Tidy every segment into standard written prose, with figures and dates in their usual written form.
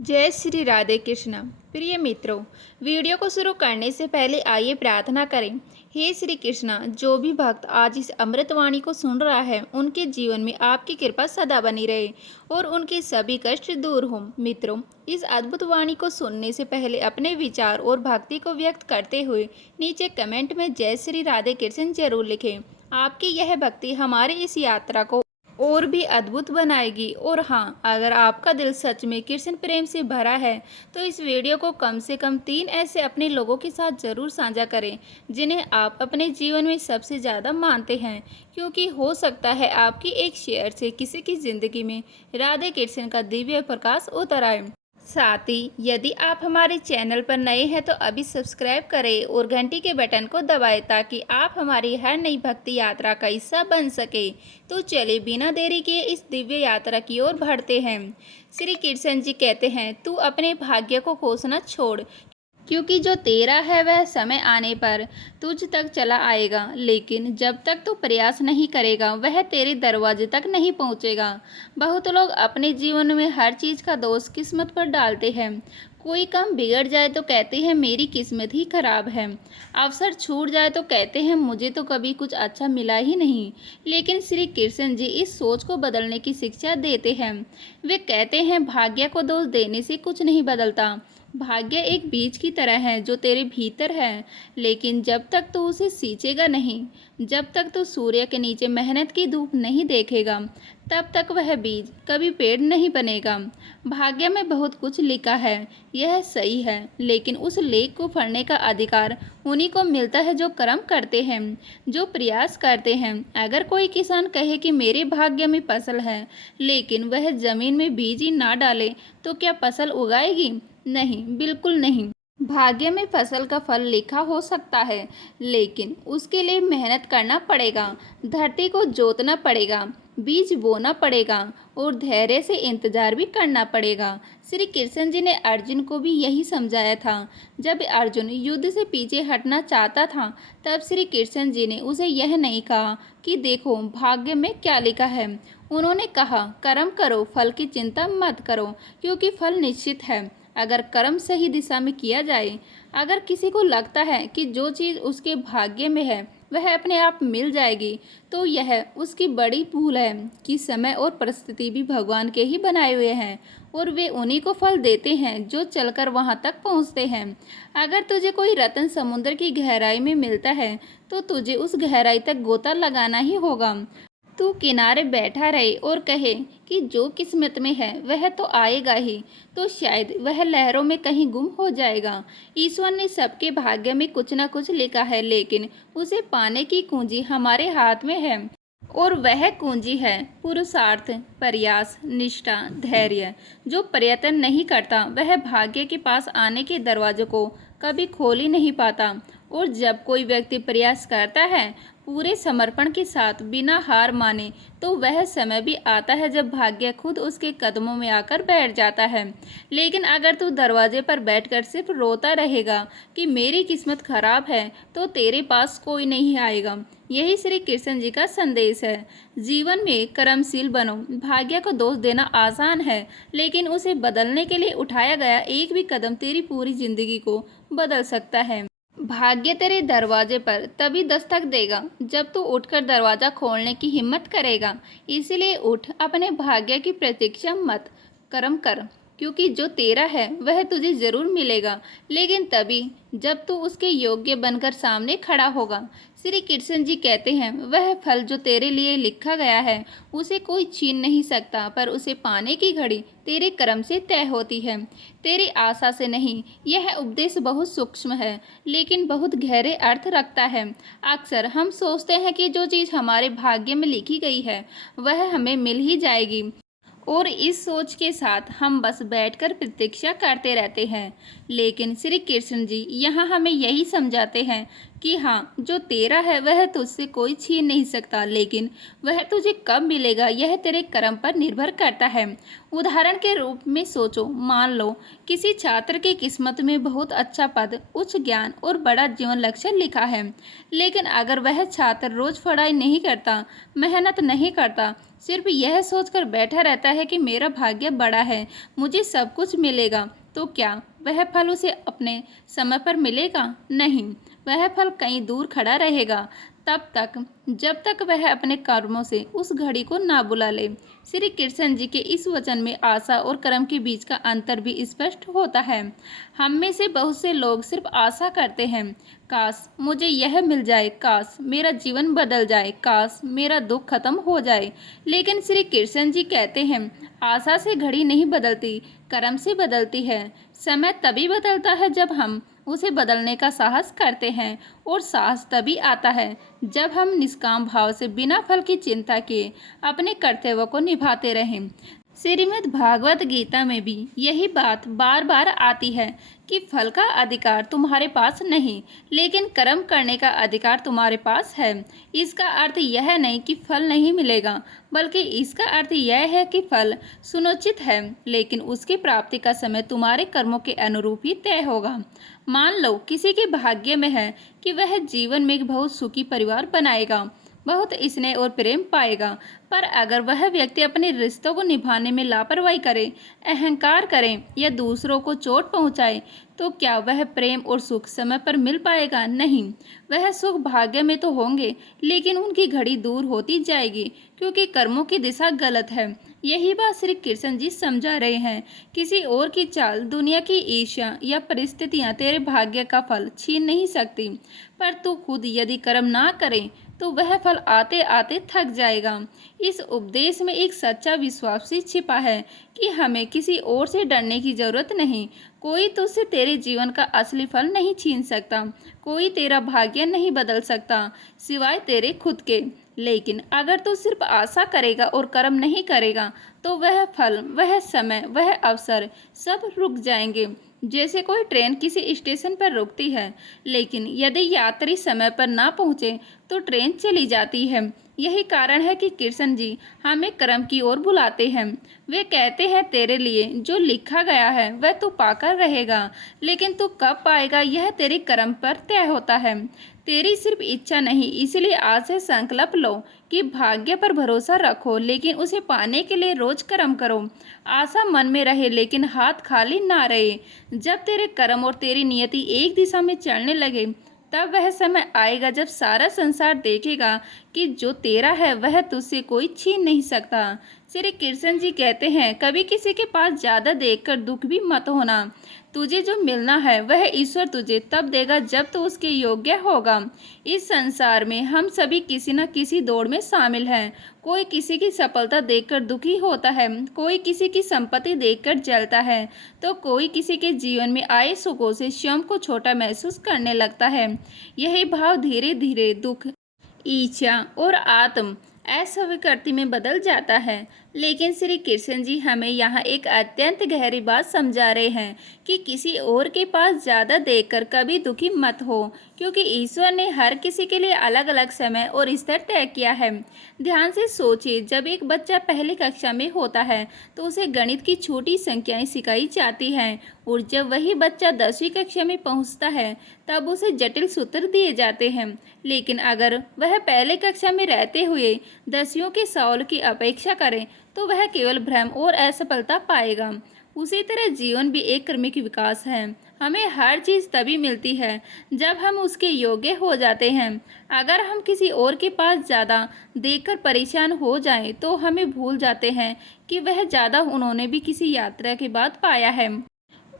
जय श्री राधे कृष्ण। प्रिय मित्रों, वीडियो को शुरू करने से पहले आइए प्रार्थना करें। हे श्री कृष्ण, जो भी भक्त आज इस अमृतवाणी को सुन रहा है उनके जीवन में आपकी कृपा सदा बनी रहे और उनके सभी कष्ट दूर हों। मित्रों, इस अद्भुत वाणी को सुनने से पहले अपने विचार और भक्ति को व्यक्त करते हुए नीचे कमेंट में जय श्री राधे कृष्ण जरूर लिखें। आपकी यह भक्ति हमारी इस यात्रा को और भी अद्भुत बनाएगी। और हाँ, अगर आपका दिल सच में कृष्ण प्रेम से भरा है तो इस वीडियो को कम से कम 3 ऐसे अपने लोगों के साथ ज़रूर साझा करें जिन्हें आप अपने जीवन में सबसे ज़्यादा मानते हैं, क्योंकि हो सकता है आपकी एक शेयर से किसी की ज़िंदगी में राधे कृष्ण का दिव्य प्रकाश उतर आए। साथ ही यदि आप हमारे चैनल पर नए हैं तो अभी सब्सक्राइब करें और घंटी के बटन को दबाएं ताकि आप हमारी हर नई भक्ति यात्रा का हिस्सा बन सके। तो चलिए बिना देरी किए इस दिव्य यात्रा की ओर बढ़ते हैं। श्री कृष्ण जी कहते हैं, तू अपने भाग्य को कोसना छोड़, क्योंकि जो तेरा है वह समय आने पर तुझ तक चला आएगा, लेकिन जब तक तू प्रयास नहीं करेगा वह तेरे दरवाजे तक नहीं पहुंचेगा। बहुत लोग अपने जीवन में हर चीज़ का दोष किस्मत पर डालते हैं। कोई काम बिगड़ जाए तो कहते हैं मेरी किस्मत ही खराब है, अवसर छूट जाए तो कहते हैं मुझे तो कभी कुछ अच्छा मिला ही नहीं। लेकिन श्री कृष्ण जी इस सोच को बदलने की शिक्षा देते हैं। वे कहते हैं भाग्य को दोष देने से कुछ नहीं बदलता। भाग्य एक बीज की तरह है जो तेरे भीतर है, लेकिन जब तक तू उसे सींचेगा नहीं, जब तक तू सूर्य के नीचे मेहनत की धूप नहीं देखेगा, तब तक वह बीज कभी पेड़ नहीं बनेगा। भाग्य में बहुत कुछ लिखा है, यह सही है, लेकिन उस लेख को पढ़ने का अधिकार उन्हीं को मिलता है जो कर्म करते हैं, जो प्रयास करते हैं। अगर कोई किसान कहे कि मेरे भाग्य में फसल है, लेकिन वह जमीन में बीज ही ना डाले, तो क्या फसल उगाएगी? नहीं, बिल्कुल नहीं। भाग्य में फसल का फल लिखा हो सकता है, लेकिन उसके लिए मेहनत करना पड़ेगा, धरती को जोतना पड़ेगा, बीज बोना पड़ेगा और धैर्य से इंतजार भी करना पड़ेगा। श्री कृष्ण जी ने अर्जुन को भी यही समझाया था। जब अर्जुन युद्ध से पीछे हटना चाहता था, तब श्री कृष्ण जी ने उसे यह नहीं कहा कि देखो भाग्य में क्या लिखा है। उन्होंने कहा, कर्म करो, फल की चिंता मत करो, क्योंकि फल निश्चित है अगर कर्म सही दिशा में किया जाए। अगर किसी को लगता है कि जो चीज़ उसके भाग्य में है वह अपने आप मिल जाएगी, तो यह उसकी बड़ी भूल है कि समय और परिस्थिति भी भगवान के ही बनाए हुए हैं और वे उन्हीं को फल देते हैं जो चलकर वहां तक पहुंचते हैं। अगर तुझे कोई रत्न समुद्र की गहराई में मिलता है तो तुझे उस गहराई तक गोता लगाना ही होगा। तू किनारे बैठा रहे और कहे कि जो किस्मत में है वह तो आएगा ही, तो शायद वह लहरों में कहीं गुम हो जाएगा। ईश्वर ने सबके भाग्य में कुछ न कुछ लिखा है, लेकिन उसे पाने की कुंजी हमारे हाथ में है और वह कुंजी है पुरुषार्थ, प्रयास, निष्ठा, धैर्य। जो प्रयत्न नहीं करता वह भाग्य के पास आने के दरवाजों को कभी खोल ही नहीं पाता। और जब कोई व्यक्ति प्रयास करता है पूरे समर्पण के साथ बिना हार माने, तो वह समय भी आता है जब भाग्य खुद उसके कदमों में आकर बैठ जाता है। लेकिन अगर तू दरवाजे पर बैठकर सिर्फ रोता रहेगा कि मेरी किस्मत खराब है, तो तेरे पास कोई नहीं आएगा। यही श्री कृष्ण जी का संदेश है। जीवन में कर्मशील बनो। भाग्य को दोष देना आसान है, लेकिन उसे बदलने के लिए उठाया गया एक भी कदम तेरी पूरी जिंदगी को बदल सकता है। भाग्य तेरे दरवाजे पर तभी दस्तक देगा जब तू उठकर दरवाजा खोलने की हिम्मत करेगा। इसीलिए उठ, अपने भाग्य की प्रतीक्षा मत, कर्म कर, क्योंकि जो तेरा है वह तुझे जरूर मिलेगा, लेकिन तभी जब तू उसके योग्य बनकर सामने खड़ा होगा। श्री कृष्ण जी कहते हैं, वह फल जो तेरे लिए लिखा गया है उसे कोई छीन नहीं सकता, पर उसे पाने की घड़ी तेरे कर्म से तय होती है, तेरी आशा से नहीं। यह उपदेश बहुत सूक्ष्म है, लेकिन बहुत गहरे अर्थ रखता है। अक्सर हम सोचते हैं कि जो चीज़ हमारे भाग्य में लिखी गई है वह हमें मिल ही जाएगी, और इस सोच के साथ हम बस बैठकर प्रतीक्षा करते रहते हैं। लेकिन श्री कृष्ण जी यहाँ हमें यही समझाते हैं कि हाँ, जो तेरा है वह तुझसे कोई छीन नहीं सकता, लेकिन वह तुझे कब मिलेगा यह तेरे कर्म पर निर्भर करता है। उदाहरण के रूप में सोचो, मान लो किसी छात्र की किस्मत में बहुत अच्छा पद, उच्च ज्ञान और बड़ा जीवन लक्ष्य लिखा है, लेकिन अगर वह छात्र रोज पढ़ाई नहीं करता, मेहनत नहीं करता, सिर्फ यह सोचकर बैठा रहता है कि मेरा भाग्य बड़ा है, मुझे सब कुछ मिलेगा, तो क्या वह फल उसे अपने समय पर मिलेगा? नहीं, वह फल कहीं दूर खड़ा रहेगा, तब तक जब तक वह अपने कर्मों से उस घड़ी को ना बुला ले। श्री कृष्ण जी के इस वचन में आशा और कर्म के बीच का अंतर भी स्पष्ट होता है। हम में से बहुत से लोग सिर्फ आशा करते हैं, काश मुझे यह मिल जाए, काश मेरा जीवन बदल जाए, काश मेरा दुख खत्म हो जाए। लेकिन श्री कृष्ण जी कहते हैं, आशा से घड़ी नहीं बदलती, कर्म से बदलती है। समय तभी बदलता है जब हम उसे बदलने का साहस करते हैं, और साहस तभी आता है जब हम निष्काम भाव से बिना फल की चिंता किए अपने कर्तव्य को निभाते रहें। श्रीमद् भागवत गीता में भी यही बात बार बार आती है कि फल का अधिकार तुम्हारे पास नहीं, लेकिन कर्म करने का अधिकार तुम्हारे पास है। इसका अर्थ यह नहीं कि फल नहीं मिलेगा, बल्कि इसका अर्थ यह है कि फल सुनिश्चित है, लेकिन उसकी प्राप्ति का समय तुम्हारे कर्मों के अनुरूप ही तय होगा। मान लो किसी के भाग्य में है कि वह जीवन में एक बहुत सुखी परिवार बनाएगा, बहुत स्नेह और प्रेम पाएगा, पर अगर वह व्यक्ति अपने रिश्तों को निभाने में लापरवाही करे, अहंकार करे या दूसरों को चोट पहुंचाए, तो क्या वह प्रेम और सुख समय पर मिल पाएगा? नहीं, वह सुख भाग्य में तो होंगे, लेकिन उनकी घड़ी दूर होती जाएगी, क्योंकि कर्मों की दिशा गलत है। यही बात श्री कृष्ण जी समझा रहे हैं। किसी और की चाल, दुनिया की ईर्ष्या या परिस्थितियां तेरे भाग्य का फल छीन नहीं सकती, पर तू खुद यदि कर्म ना करे तो वह फल आते आते थक जाएगा। इस उपदेश में एक सच्चा विश्वास भी छिपा है कि हमें किसी और से डरने की जरूरत नहीं। कोई तुझसे तेरे जीवन का असली फल नहीं छीन सकता, कोई तेरा भाग्य नहीं बदल सकता सिवाय तेरे खुद के। लेकिन अगर तू सिर्फ आशा करेगा और कर्म नहीं करेगा, तो वह फल, वह समय, वह अवसर सब रुक जाएंगे। जैसे कोई ट्रेन किसी स्टेशन पर रुकती है, लेकिन यदि यात्री समय पर ना पहुंचे तो ट्रेन चली जाती है। यही कारण है कि कृष्ण जी हमें कर्म की ओर बुलाते हैं। वे कहते हैं, तेरे लिए जो लिखा गया है वह तू पाकर रहेगा, लेकिन तू कब पाएगा यह तेरे कर्म पर तय होता है। तेरी सिर्फ इच्छा नहीं, इसलिए आज से संकल्प लो कि भाग्य पर भरोसा रखो, लेकिन उसे पाने के लिए रोज कर्म करो। आशा मन में रहे, लेकिन हाथ खाली ना रहे। जब तेरे कर्म और तेरी नियति एक दिशा में चलने लगे, तब वह समय आएगा जब सारा संसार देखेगा कि जो तेरा है वह तुझसे कोई छीन नहीं सकता। श्री कृष्ण जी कहते हैं, कभी किसी के पास ज्यादा देखकर दुख भी मत होना। तुझे जो मिलना है वह ईश्वर तुझे तब देगा जब तू उसके योग्य होगा। इस संसार में हम सभी किसी न किसी दौड़ में शामिल हैं। कोई किसी की सफलता देखकर दुखी होता है, कोई किसी की संपत्ति देखकर जलता है, तो कोई किसी के जीवन में आए सुखों से स्वयं को छोटा महसूस करने लगता है। यही भाव धीरे धीरे दुख, ईर्ष्या और आत्म अस्वीकृति में बदल जाता है। लेकिन श्री कृष्ण जी हमें यहाँ एक अत्यंत गहरी बात समझा रहे हैं कि किसी और के पास ज़्यादा देखकर कभी दुखी मत हो, क्योंकि ईश्वर ने हर किसी के लिए अलग अलग समय और स्तर तय किया है। ध्यान से सोचिए, जब एक बच्चा पहली कक्षा में होता है तो उसे गणित की छोटी संख्याएं सिखाई जाती हैं, और जब वही बच्चा 10वीं कक्षा में पहुंचता है तब उसे जटिल सूत्र दिए जाते हैं। लेकिन अगर वह पहले कक्षा में रहते हुए दसियों के सवाल की अपेक्षा करे तो वह केवल भ्रम और असफलता पाएगा। उसी तरह जीवन भी एक क्रमिक विकास है। हमें हर चीज़ तभी मिलती है जब हम उसके योग्य हो जाते हैं। अगर हम किसी और के पास ज़्यादा देखकर परेशान हो जाएं, तो हमें भूल जाते हैं कि वह ज़्यादा उन्होंने भी किसी यात्रा के बाद पाया है,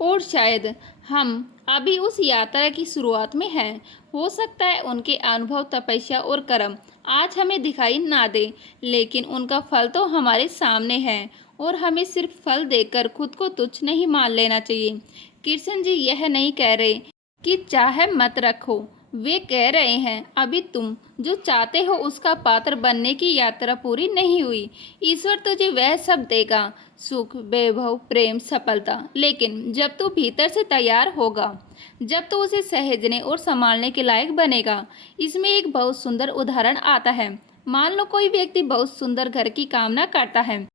और शायद हम अभी उस यात्रा की शुरुआत में हैं। हो सकता है उनके अनुभव, तपस्या और कर्म आज हमें दिखाई ना दे, लेकिन उनका फल तो हमारे सामने है, और हमें सिर्फ फल देखकर खुद को तुच्छ नहीं मान लेना चाहिए। कृष्ण जी यह नहीं कह रहे कि चाहे मत रखो, वे कह रहे हैं अभी तुम जो चाहते हो उसका पात्र बनने की यात्रा पूरी नहीं हुई। ईश्वर तुझे वह सब देगा, सुख, वैभव, प्रेम, सफलता, लेकिन जब तू भीतर से तैयार होगा, जब तू उसे सहेजने और संभालने के लायक बनेगा। इसमें एक बहुत सुंदर उदाहरण आता है। मान लो कोई व्यक्ति बहुत सुंदर घर की कामना करता है,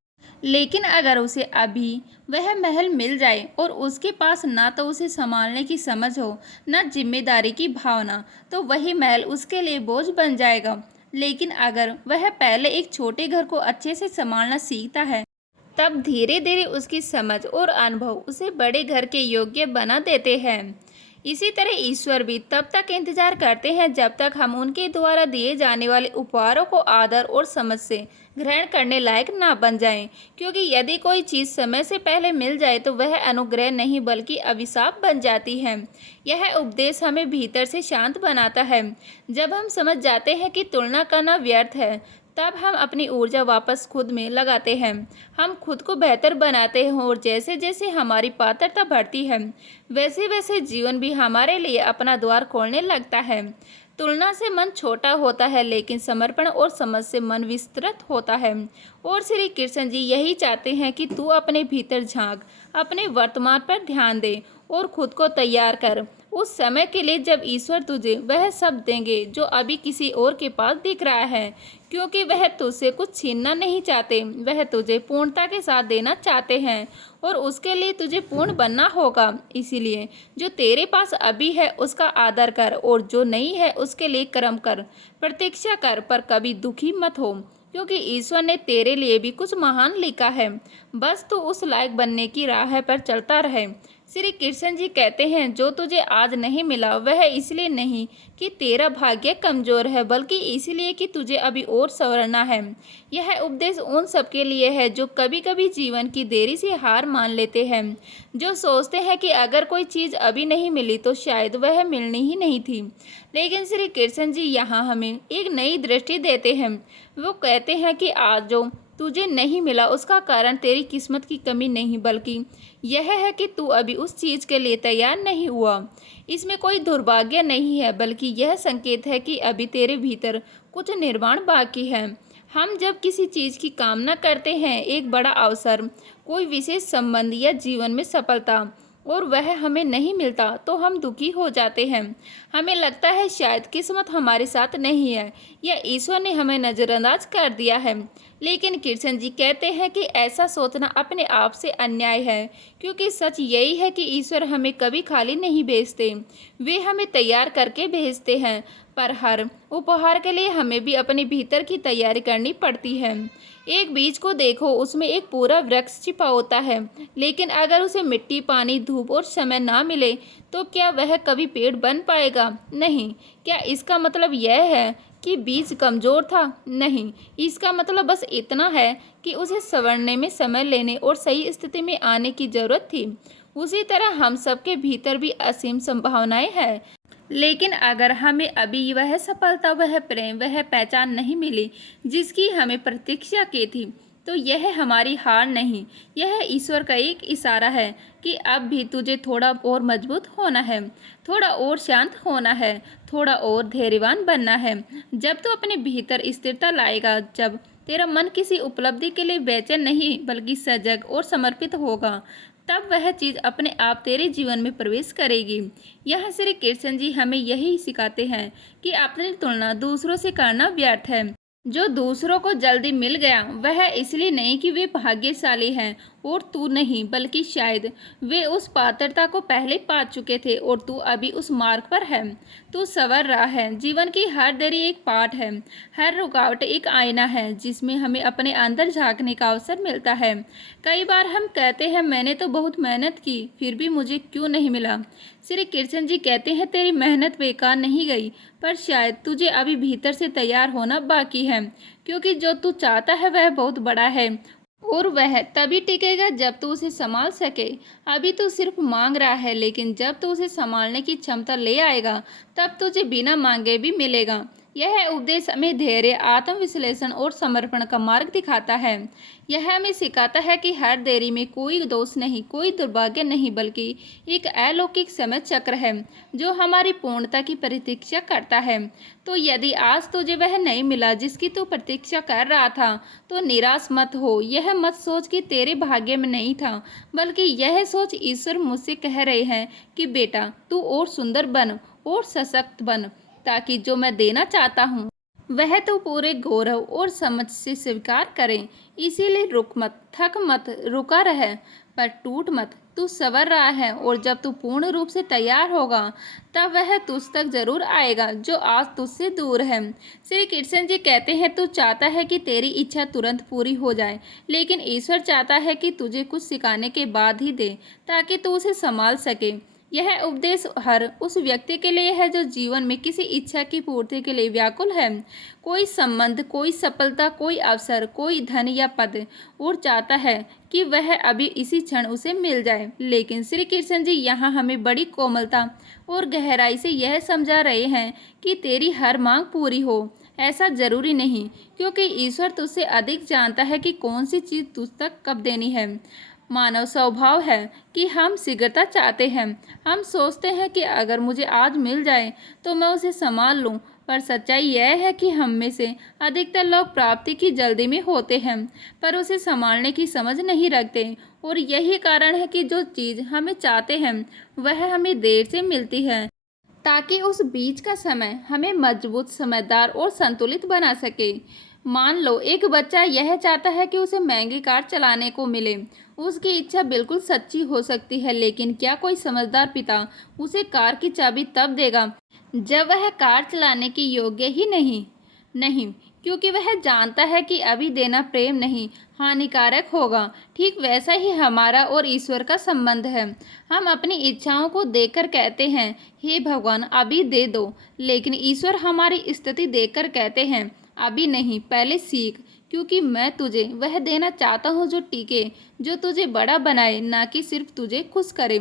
लेकिन अगर उसे अभी वह महल मिल जाए और उसके पास ना तो उसे संभालने की समझ हो, ना जिम्मेदारी की भावना, तो वही महल उसके लिए बोझ बन जाएगा। लेकिन अगर वह पहले एक छोटे घर को अच्छे से संभालना सीखता है, तब धीरे धीरे उसकी समझ और अनुभव उसे बड़े घर के योग्य बना देते हैं। इसी तरह ईश्वर भी तब तक इंतजार करते हैं जब तक हम उनके द्वारा दिए जाने वाले उपहारों को आदर और समझ से ग्रहण करने लायक ना बन जाएं। क्योंकि यदि कोई चीज़ समय से पहले मिल जाए तो वह अनुग्रह नहीं बल्कि अभिशाप बन जाती है। यह उपदेश हमें भीतर से शांत बनाता है। जब हम समझ जाते हैं कि तुलना करना व्यर्थ है, तब हम अपनी ऊर्जा वापस खुद में लगाते हैं। हम खुद को बेहतर बनाते हैं और जैसे जैसे हमारी पात्रता बढ़ती है, वैसे वैसे जीवन भी हमारे लिए अपना द्वार खोलने लगता है। तुलना से मन छोटा होता है, लेकिन समर्पण और समझ से मन विस्तृत होता है। और श्री कृष्ण जी यही चाहते हैं कि तू अपने भीतर झांक, अपने वर्तमान पर ध्यान दे और खुद को तैयार कर उस समय के लिए जब ईश्वर तुझे वह सब देंगे जो अभी किसी और के पास दिख रहा है। क्योंकि वह तुझसे कुछ छीनना नहीं चाहते, वह तुझे पूर्णता के साथ देना चाहते हैं और उसके लिए तुझे पूर्ण बनना होगा। इसीलिए जो तेरे पास अभी है उसका आदर कर और जो नहीं है उसके लिए कर्म कर, प्रतीक्षा कर, पर कभी दुखी मत हो, क्योंकि ईश्वर ने तेरे लिए भी कुछ महान लिखा है। बस तू उस लायक बनने की राह पर चलता रहे। श्री कृष्ण जी कहते हैं जो तुझे आज नहीं मिला वह इसलिए नहीं कि तेरा भाग्य कमजोर है, बल्कि इसलिए कि तुझे अभी और संवरना है। यह उपदेश उन सबके लिए है जो कभी कभी जीवन की देरी से हार मान लेते हैं, जो सोचते हैं कि अगर कोई चीज़ अभी नहीं मिली तो शायद वह मिलनी ही नहीं थी। लेकिन श्री कृष्ण जी यहाँ हमें एक नई दृष्टि देते हैं। वो कहते हैं कि आज जो तुझे नहीं मिला उसका कारण तेरी किस्मत की कमी नहीं, बल्कि यह है कि तू अभी उस चीज़ के लिए तैयार नहीं हुआ। इसमें कोई दुर्भाग्य नहीं है, बल्कि यह संकेत है कि अभी तेरे भीतर कुछ निर्माण बाकी है। हम जब किसी चीज़ की कामना करते हैं, एक बड़ा अवसर, कोई विशेष संबंध या जीवन में सफलता, और वह हमें नहीं मिलता तो हम दुखी हो जाते हैं। हमें लगता है शायद किस्मत हमारे साथ नहीं है या ईश्वर ने हमें नज़रअंदाज कर दिया है। लेकिन कृष्ण जी कहते हैं कि ऐसा सोचना अपने आप से अन्याय है, क्योंकि सच यही है कि ईश्वर हमें कभी खाली नहीं भेजते, वे हमें तैयार करके भेजते हैं। पर हर उपहार के लिए हमें भी अपने भीतर की तैयारी करनी पड़ती है। एक बीज को देखो, उसमें एक पूरा वृक्ष छिपा होता है, लेकिन अगर उसे मिट्टी, पानी, धूप और समय ना मिले तो क्या वह कभी पेड़ बन पाएगा? नहीं। क्या इसका मतलब यह है कि बीज कमज़ोर था? नहीं। इसका मतलब बस इतना है कि उसे संवरने में समय लेने और सही स्थिति में आने की ज़रूरत थी। उसी तरह हम सबके भीतर भी असीम संभावनाएं हैं, लेकिन अगर हमें अभी वह सफलता, वह प्रेम, वह पहचान नहीं मिली जिसकी हमें प्रतीक्षा की थी, तो यह हमारी हार नहीं, यह ईश्वर का एक इशारा है कि अब भी तुझे थोड़ा और मजबूत होना है, थोड़ा और शांत होना है, थोड़ा और धैर्यवान बनना है। जब तू अपने भीतर स्थिरता लाएगा, जब तेरा मन किसी उपलब्धि के लिए बेचैन नहीं बल्कि सजग और समर्पित होगा, तब वह चीज़ अपने आप तेरे जीवन में प्रवेश करेगी। यह श्री कृष्ण जी हमें यही सिखाते हैं कि अपनी तुलना दूसरों से करना व्यर्थ है। जो दूसरों को जल्दी मिल गया वह इसलिए नहीं कि वे भाग्यशाली हैं और तू नहीं, बल्कि शायद वे उस पात्रता को पहले पा चुके थे और तू अभी उस मार्ग पर है। तू संवर रहा है। जीवन की हर देरी एक पाठ है, हर रुकावट एक आईना है जिसमें हमें अपने अंदर झांकने का अवसर मिलता है। कई बार हम कहते हैं मैंने तो बहुत मेहनत की फिर भी मुझे क्यों नहीं मिला। श्री कृष्ण जी कहते हैं तेरी मेहनत बेकार नहीं गई, पर शायद तुझे अभी भीतर से तैयार होना बाकी है, क्योंकि जो तू चाहता है वह बहुत बड़ा है और वह तभी टिकेगा जब तू उसे संभाल सके। अभी तू सिर्फ मांग रहा है, लेकिन जब तू उसे संभालने की क्षमता ले आएगा तब तुझे बिना मांगे भी मिलेगा। यह उपदेश हमें धैर्य, आत्मविश्लेषण और समर्पण का मार्ग दिखाता है। यह हमें सिखाता है कि हर देरी में कोई दोष नहीं, कोई दुर्भाग्य नहीं, बल्कि एक अलौकिक समय चक्र है जो हमारी पूर्णता की प्रतीक्षा करता है। तो यदि आज तुझे वह नहीं मिला जिसकी तू प्रतीक्षा कर रहा था, तो निराश मत हो। यह मत सोच कि तेरे भाग्य में नहीं था, बल्कि यह सोच ईश्वर मुझसे कह रहे हैं कि बेटा, तू और सुंदर बन और सशक्त बन, ताकि जो मैं देना चाहता हूँ वह तो पूरे गौरव और समझ से स्वीकार करें। इसीलिए रुक मत, थक मत, रुका रह, पर टूट मत। तू संवर रहा है, और जब तू पूर्ण रूप से तैयार होगा तब वह तुझ तक जरूर आएगा जो आज तुझसे दूर है। श्री कृष्ण जी कहते हैं, तू चाहता है कि तेरी इच्छा तुरंत पूरी हो जाए, लेकिन ईश्वर चाहता है कि तुझे कुछ सिखाने के बाद ही दे, ताकि तू उसे संभाल सके। यह उपदेश हर उस व्यक्ति के लिए है जो जीवन में किसी इच्छा की पूर्ति के लिए व्याकुल है। कोई संबंध, कोई सफलता, कोई अवसर, कोई धन या पद, और चाहता है कि वह अभी इसी क्षण उसे मिल जाए। लेकिन श्री कृष्ण जी यहाँ हमें बड़ी कोमलता और गहराई से यह समझा रहे हैं कि तेरी हर मांग पूरी हो ऐसा जरूरी नहीं, क्योंकि ईश्वर तुझसे अधिक जानता है कि कौन सी चीज़ तुझ तक कब देनी है। मानव स्वभाव है कि हम शीघ्रता चाहते हैं। हम सोचते हैं कि अगर मुझे आज मिल जाए तो मैं उसे संभाल लूं, पर सच्चाई यह है कि हम में से अधिकतर लोग प्राप्ति की जल्दी में होते हैं, पर उसे संभालने की समझ नहीं रखते। और यही कारण है कि जो चीज़ हमें चाहते हैं वह हमें देर से मिलती है, ताकि उस बीच का समय हमें मजबूत, समझदार और संतुलित बना सके। मान लो एक बच्चा यह चाहता है कि उसे महंगी कार चलाने को मिले। उसकी इच्छा बिल्कुल सच्ची हो सकती है, लेकिन क्या कोई समझदार पिता उसे कार की चाबी तब देगा जब वह कार चलाने की योग्य ही नहीं? नहीं, क्योंकि वह जानता है कि अभी देना प्रेम नहीं, हानिकारक होगा। ठीक वैसा ही हमारा और ईश्वर का संबंध है। हम अपनी इच्छाओं को देखकर कहते हैं, हे भगवान अभी दे दो, लेकिन ईश्वर हमारी स्थिति देखकर कहते हैं, अभी नहीं, पहले सीख, क्योंकि मैं तुझे वह देना चाहता हूँ जो टिके, जो तुझे बड़ा बनाए, ना कि सिर्फ तुझे खुश करे।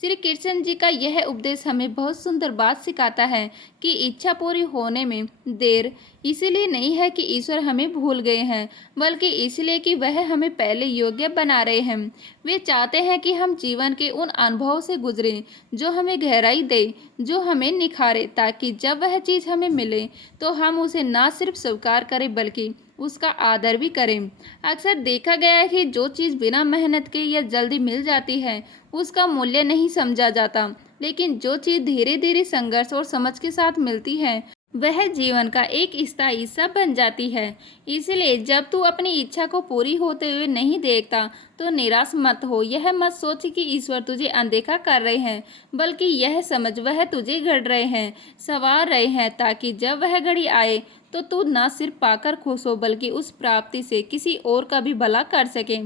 श्री कृष्ण जी का यह उपदेश हमें बहुत सुंदर बात सिखाता है कि इच्छा पूरी होने में देर इसलिए नहीं है कि ईश्वर हमें भूल गए हैं, बल्कि इसलिए कि वह हमें पहले योग्य बना रहे हैं। वे चाहते हैं कि हम जीवन के उन अनुभवों से गुजरें जो हमें गहराई दे, जो हमें निखारे, ताकि जब वह चीज़ हमें मिले तो हम उसे ना सिर्फ स्वीकार करें बल्कि उसका आदर भी करें। अक्सर देखा गया है कि जो चीज़ बिना मेहनत के या जल्दी मिल जाती है उसका मूल्य नहीं समझा जाता, लेकिन जो चीज़ धीरे धीरे संघर्ष और समझ के साथ मिलती है वह जीवन का एक स्थायी हिस्सा बन जाती है। इसलिए जब तू अपनी इच्छा को पूरी होते हुए नहीं देखता तो निराश मत हो। यह मत सोच कि ईश्वर तुझे अनदेखा कर रहे हैं, बल्कि यह समझ वह तुझे गढ़ रहे हैं, संवार रहे हैं, ताकि जब वह घड़ी आए तो तू न सिर्फ पाकर खुश हो बल्कि उस प्राप्ति से किसी और का भी भला कर सके।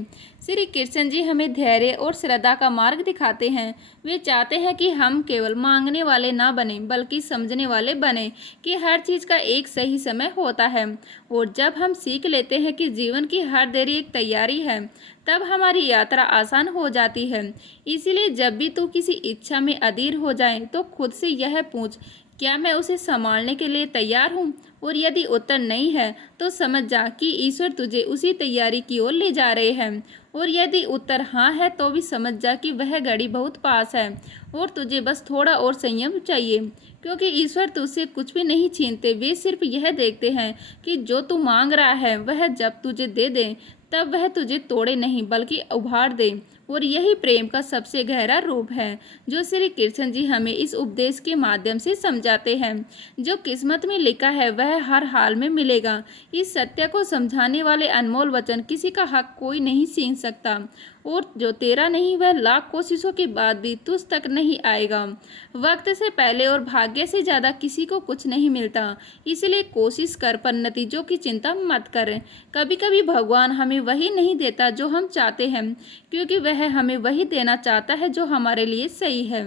श्री कृष्ण जी हमें धैर्य और श्रद्धा का मार्ग दिखाते हैं। वे चाहते हैं कि हम केवल मांगने वाले ना बने, बल्कि समझने वाले बने कि हर चीज़ का एक सही समय होता है। और जब हम सीख लेते हैं कि जीवन की हर देरी एक तैयारी है, तब हमारी यात्रा आसान हो जाती है। इसीलिए जब भी तू किसी इच्छा में अधीर हो जाए तो खुद से यह पूछ, क्या मैं उसे संभालने के लिए तैयार हूँ? और यदि उत्तर नहीं है तो समझ जा कि ईश्वर तुझे उसी तैयारी की ओर ले जा रहे हैं। और यदि उत्तर हाँ है तो भी समझ जा कि वह घड़ी बहुत पास है और तुझे बस थोड़ा और संयम चाहिए, क्योंकि ईश्वर तुझसे कुछ भी नहीं छीनते। वे सिर्फ यह देखते हैं कि जो तू मांग रहा है वह जब तुझे दे दे तब वह तुझे तोड़े नहीं बल्कि उभार दे। और यही प्रेम का सबसे गहरा रूप है जो श्री कृष्ण जी हमें इस उपदेश के माध्यम से समझाते हैं। जो किस्मत में लिखा है वह हर हाल में मिलेगा। इस सत्य को समझाने वाले अनमोल वचन किसी का हक कोई नहीं छीन सकता, और जो तेरा नहीं वह लाख कोशिशों के बाद भी तुझ तक नहीं आएगा। वक्त से पहले और भाग्य से ज़्यादा किसी को कुछ नहीं मिलता, इसलिए कोशिश कर, पर नतीजों की चिंता मत कर। कभी कभी भगवान हमें वही नहीं देता जो हम चाहते हैं, क्योंकि वह हमें वही देना चाहता है जो हमारे लिए सही है।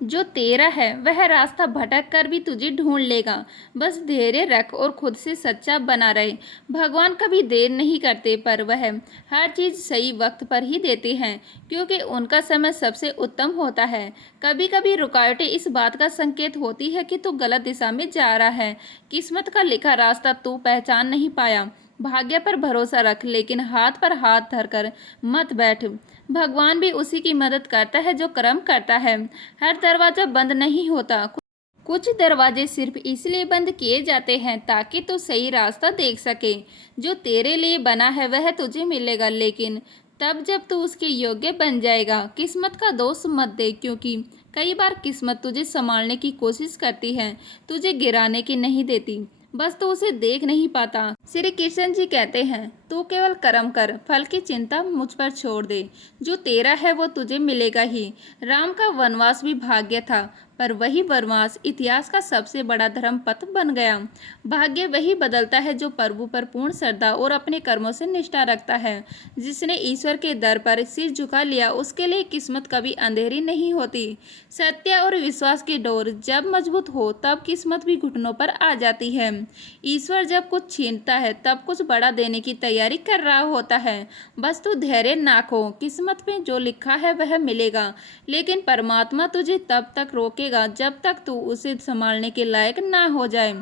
जो तेरा है वह रास्ता भटक कर भी तुझे ढूंढ लेगा। बस धैर्य रख और खुद से सच्चा बना रहे। भगवान कभी देर नहीं करते, पर वह हर चीज़ सही वक्त पर ही देते हैं, क्योंकि उनका समय सबसे उत्तम होता है। कभी कभी रुकावटें इस बात का संकेत होती है कि तू गलत दिशा में जा रहा है। किस्मत का लिखा रास्ता तू पहचान नहीं पाया। भाग्य पर भरोसा रख, लेकिन हाथ पर हाथ धरकर मत बैठ। भगवान भी उसी की मदद करता है जो कर्म करता है। हर दरवाजा बंद नहीं होता। कुछ दरवाजे सिर्फ इसलिए बंद किए जाते हैं ताकि तू सही रास्ता देख सके। जो तेरे लिए बना है वह तुझे मिलेगा, लेकिन तब जब तू उसके योग्य बन जाएगा। किस्मत का दोष मत दे, क्योंकि कई बार किस्मत तुझे संभालने की कोशिश करती है, तुझे गिराने की नहीं देती। बस तू उसे देख नहीं पाता। श्री कृष्ण जी कहते हैं, तू केवल कर्म कर, फल की चिंता मुझ पर छोड़ दे। जो तेरा है वो तुझे मिलेगा ही। राम का वनवास भी भाग्य था, पर वही वनवास इतिहास का सबसे बड़ा धर्म पथ बन गया। भाग्य वही बदलता है जो प्रभु पर पूर्ण श्रद्धा और अपने कर्मों से निष्ठा रखता है। जिसने ईश्वर के दर पर सिर झुका लिया, उसके लिए किस्मत कभी अंधेरी नहीं होती। सत्य और विश्वास की डोर जब मजबूत हो, तब किस्मत भी घुटनों पर आ जाती है। ईश्वर जब कुछ छीनता है, तब कुछ बड़ा देने की तैयारी कर रहा होता है। बस तू धैर्य ना खो। किस्मत में जो लिखा है वह मिलेगा, लेकिन परमात्मा तुझे तब तक रोकेगा जब तक तू उसे संभालने के लायक ना हो जाए।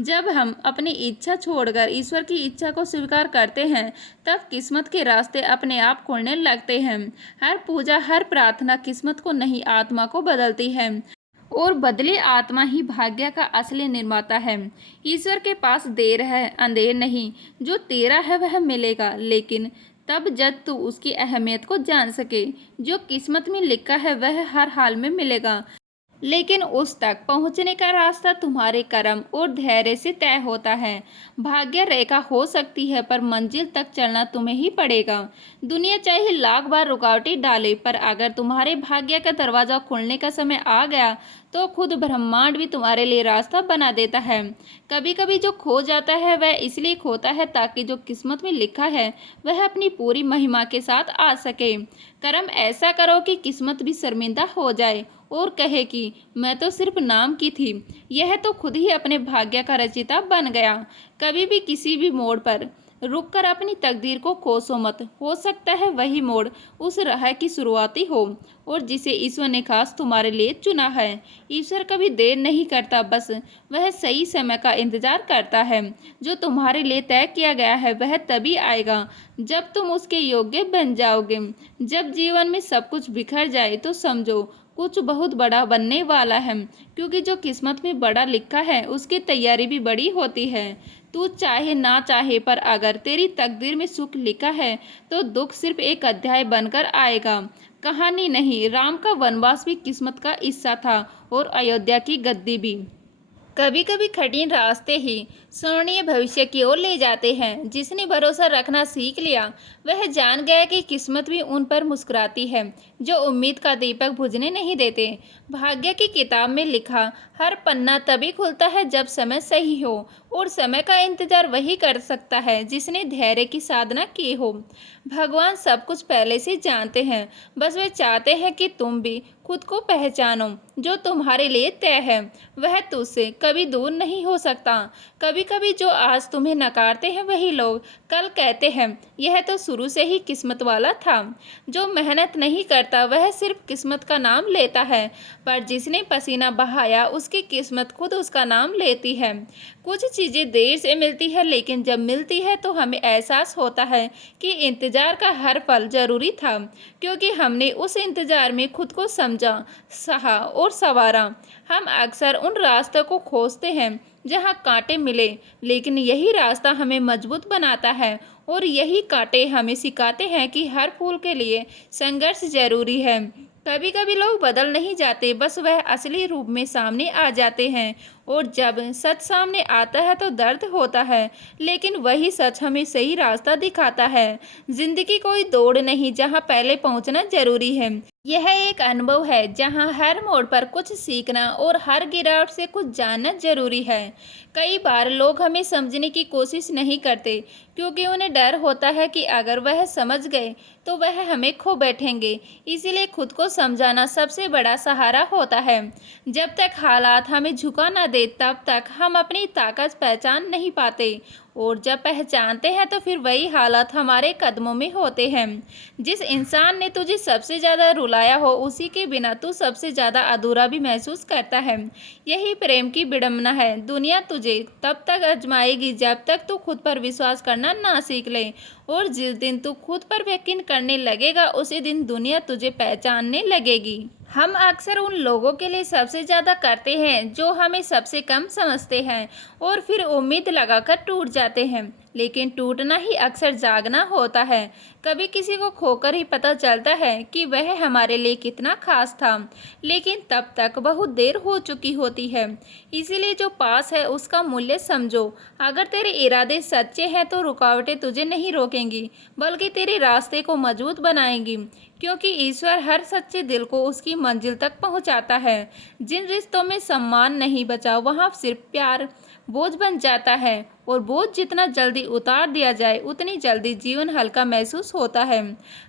जब हम अपनी इच्छा छोड़कर ईश्वर की इच्छा को स्वीकार करते हैं, तब किस्मत के रास्ते अपने आप खुलने लगते हैं। हर पूजा, हर प्रार्थना किस्मत को नहीं, आत्मा को बदलती है, और बदली आत्मा ही भाग्य का असली निर्माता है। ईश्वर के पास देर है, अंधेर नहीं। जो तेरा है वह मिलेगा, लेकिन तब जब तू उसकी अहमियत को जान सके। जो किस्मत में लिखा है वह हर हाल में मिलेगा, लेकिन उस तक पहुंचने का रास्ता तुम्हारे कर्म और धैर्य से तय होता है। भाग्य रेखा हो सकती है, पर मंजिल तक चलना तुम्हें ही पड़ेगा। दुनिया चाहे लाख बार रुकावटें डाले, पर अगर तुम्हारे भाग्य का दरवाजा खुलने का समय आ गया, तो खुद ब्रह्मांड भी तुम्हारे लिए रास्ता बना देता है। कभी कभी जो खो जाता है वह इसलिए खोता है ताकि जो किस्मत में लिखा है वह अपनी पूरी महिमा के साथ आ सके। कर्म ऐसा करो कि किस्मत भी शर्मिंदा हो जाए और कहे कि मैं तो सिर्फ नाम की थी। यह तो खुद ही अपने भाग्य का रचयिता बन गया। कभी भी किसी भी मोड़ पर रुककर अपनी तकदीर को कोसो मत। हो सकता है वही मोड़ उस राह की शुरुआती हो, और जिसे ईश्वर ने खास तुम्हारे लिए चुना है। ईश्वर कभी देर नहीं करता, बस वह सही समय का इंतजार करता है। जो तुम्हारे लिए तय किया गया है वह तभी आएगा जब तुम उसके योग्य बन जाओगे। जब जीवन में सब कुछ बिखर जाए तो समझो कुछ बहुत बड़ा बनने वाला है, क्योंकि जो किस्मत में बड़ा लिखा है उसकी तैयारी भी बड़ी होती है। तू चाहे ना चाहे, पर अगर तेरी तकदीर में सुख लिखा है तो दुख सिर्फ एक अध्याय बनकर आएगा, कहानी नहीं। राम का वनवास भी किस्मत का हिस्सा था, और अयोध्या की गद्दी भी। कभी कभी कठिन रास्ते ही स्वर्णीय भविष्य की ओर ले जाते हैं। जिसने भरोसा रखना सीख लिया, वह जान गया कि किस्मत भी उन पर मुस्कुराती है जो उम्मीद का दीपक बुझने नहीं देते। भाग्य की किताब में लिखा हर पन्ना तभी खुलता है जब समय सही हो, और समय का इंतजार वही कर सकता है जिसने धैर्य की साधना की हो। भगवान सब कुछ पहले से जानते हैं, बस वे चाहते हैं कि तुम भी खुद को पहचानो। जो तुम्हारे लिए तय है वह तुझसे कभी दूर नहीं हो सकता। कभी कभी जो आज तुम्हें नकारते हैं वही लोग कल कहते हैं यह तो शुरू से ही किस्मत वाला था। जो मेहनत नहीं करता वह सिर्फ किस्मत का नाम लेता है, पर जिसने पसीना बहाया उसकी किस्मत खुद उसका नाम लेती है। कुछ चीज़ें देर से मिलती है, लेकिन जब मिलती है तो हमें एहसास होता है कि इंतज़ार का हर पल ज़रूरी था, क्योंकि हमने उस इंतज़ार में खुद को समझा, सहा और संवारा। हम अक्सर उन रास्तों को खोजते हैं जहाँ कांटे मिले, लेकिन यही रास्ता हमें मजबूत बनाता है, और यही कांटे हमें सिखाते हैं कि हर फूल के लिए संघर्ष जरूरी है। कभी कभी लोग बदल नहीं जाते, बस वह असली रूप में सामने आ जाते हैं, और जब सच सामने आता है तो दर्द होता है, लेकिन वही सच हमें सही रास्ता दिखाता है। जिंदगी कोई दौड़ नहीं जहाँ पहले पहुँचना जरूरी है। यह एक अनुभव है जहाँ हर मोड़ पर कुछ सीखना और हर गिरावट से कुछ जानना जरूरी है। कई बार लोग हमें समझने की कोशिश नहीं करते, क्योंकि उन्हें डर होता है कि अगर वह समझ गए तो वह हमें खो बैठेंगे। इसीलिए खुद को समझाना सबसे बड़ा सहारा होता है। जब तक हालात हमें झुका ना दे तब तक हम अपनी ताकत पहचान नहीं पाते, और जब पहचानते हैं तो फिर वही हालात हमारे कदमों में होते हैं। जिस इंसान ने तुझे सबसे ज़्यादा रुलाया हो, उसी के बिना तू सबसे ज़्यादा अधूरा भी महसूस करता है। यही प्रेम की विडंबना है। दुनिया तुझे तब तक आजमाएगी जब तक तू खुद पर विश्वास करना ना सीख ले, और जिस दिन तू खुद पर यकीन करने लगेगा उसी दिन दुनिया तुझे पहचानने लगेगी। हम अक्सर उन लोगों के लिए सबसे ज़्यादा करते हैं जो हमें सबसे कम समझते हैं, और फिर उम्मीद लगाकर टूट जाते हैं। लेकिन टूटना ही अक्सर जागना होता है। कभी किसी को खोकर ही पता चलता है कि वह हमारे लिए कितना खास था, लेकिन तब तक बहुत देर हो चुकी होती है। इसीलिए जो पास है उसका मूल्य समझो। अगर तेरे इरादे सच्चे हैं तो रुकावटें तुझे नहीं रोकेंगी, बल्कि तेरे रास्ते को मजबूत बनाएंगी, क्योंकि ईश्वर हर सच्चे दिल को उसकी मंजिल तक पहुंचाता है। जिन रिश्तों में सम्मान नहीं बचा वहां सिर्फ प्यार बोझ बन जाता है, और बोझ जितना जल्दी उतार दिया जाए उतनी जल्दी जीवन हल्का महसूस होता है।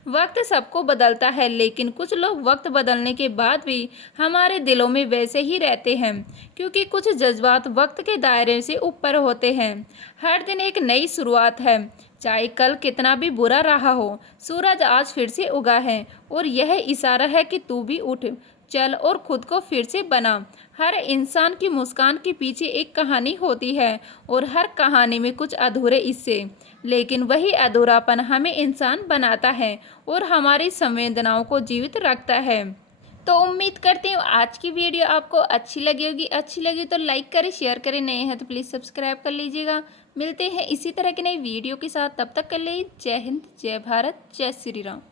वक्त सबको बदलता है, लेकिन कुछ लोग वक्त बदलने के बाद भी हमारे दिलों में वैसे ही रहते हैं, क्योंकि कुछ जज्बात वक्त के दायरे से ऊपर होते हैं। हर दिन एक नई शुरुआत है, चाहे कल कितना भी बुरा रहा हो। सूरज आज फिर से उगा है, और यह इशारा है कि तू भी उठ, चल और खुद को फिर से बना। हर इंसान की मुस्कान के पीछे एक कहानी होती है, और हर कहानी में कुछ अधूरे हिस्से, लेकिन वही अधूरापन हमें इंसान बनाता है और हमारी संवेदनाओं को जीवित रखता है। तो उम्मीद करती हूँ आज की वीडियो आपको अच्छी लगी होगी। अच्छी लगी तो लाइक करें, शेयर करें, नए हैं तो प्लीज़ सब्सक्राइब कर लीजिएगा। मिलते हैं इसी तरह की नई वीडियो के साथ, तब तक के लिए जय हिंद, जय भारत, जय श्री राम।